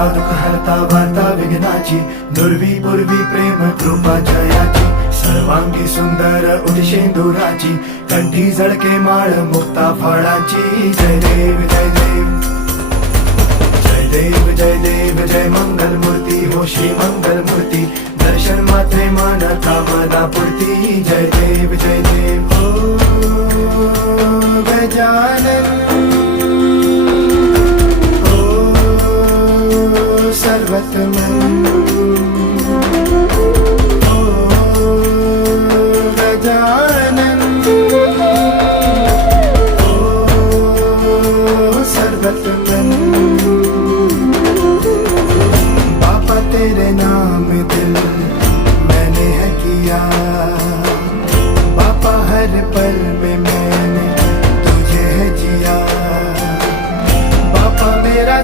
हरता दुःख हरता वार्ता विघ्नाची, दुर्वी पूर्वी प्रेम कृपा जयाची, सर्वांगी सुंदर उदिशेंदुराची, कंठी झळके माळ मुक्ता फळाची. जय देव जय देव जय देव जय देव जय मंगल मूर्ती हो श्री मंगल मूर्ती, दर्शन मात्रे मन कामना पूर्ती. जय देव जय देव हो गजानन हो सर्वतमन.